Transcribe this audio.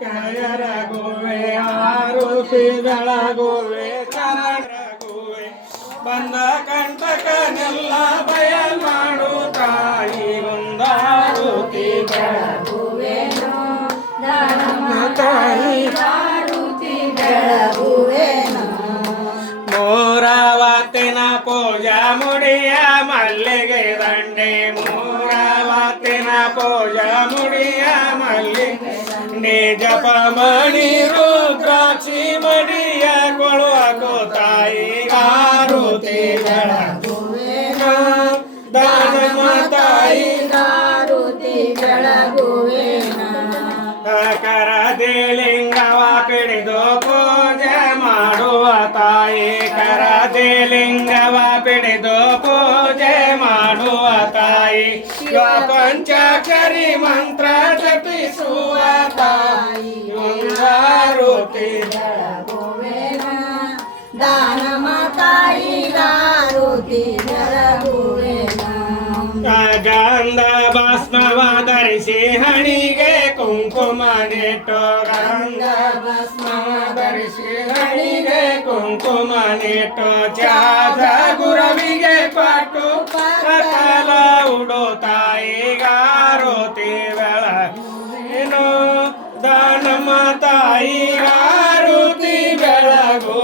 ಕೈರಗುವೆ ಆರುಸಿದಳಗುವೆ ಕರಗುವೆ ಬಂದ ಕಂಟಕನೆಲ್ಲ ಬಯಲ್ ಮಾಡು ತಾಯಿ ಒಂದಾರುತಿ ಬೆಳಗುವೆ ತಾಯಿ ಬೆಳಗುವೆ ಮೂರಾವತಿನ ಪೂಜಾ ಮುಡಿಯ ಮಲ್ಲಿಗೆ ದಂಡೆ ಮೂರಾವತಿನ ಪೂಜಾ ಮುಡಿಯ ಮಲ್ಲಿಗೆ ದಂಡೆ ಜಪ ಮಣಿ ರುದ್ರಾಕ್ಷಿ ಮಡಿಯ ಕೊಳುವಕು ತಾಯಿ ಆರುತಿ ಬೆಳಗುವೆನು ದಾನಮ ತಾಯಿ ಮಾರುತಿ ಬೆಳಗುವೆನು ಕರದಿ ಲಿಂಗವ ಪಿಡಿದು ಪೂಜೆ ಮಾಡುವ ತಾಯಿ ಕರದಿ ಲಿಂಗವ ಪಿಡಿದು ಪೂಜೆ ಮಾಡುವ ತಾಯಿ ಶಿವ ಪಂಚಾಕ್ಷರಿ ಮಂತ್ರ ಜಪಿಸುವ ತಾಯಿ ಒಂದಾರುತಿ ಬೆಳಗುವೆನು ದಾನಮ ತಾಯಿ ಮಾರುತಿ ಬೆಳಗುವೆನು ಗಂಧ ಭಸ್ಮವ ಧರಿಸಿ ಹಣಿಗೆ ಕುಂಕುಮ ನೆಟ್ಟು ಗಂಧ ಭಸ್ಮವ ಧರಿಸಿ ಹಣಿಗೆ ಕುಂಕುಮ ನೆಟ್ಟು ಚಾದ ಗುರವಿಗೆ ಪಟ್ಟು ಸಕಲ ಬೆಳಗೇನು ದಾನಮ ತಾಯಿಗಾರುತಿ ಬೆಳಗು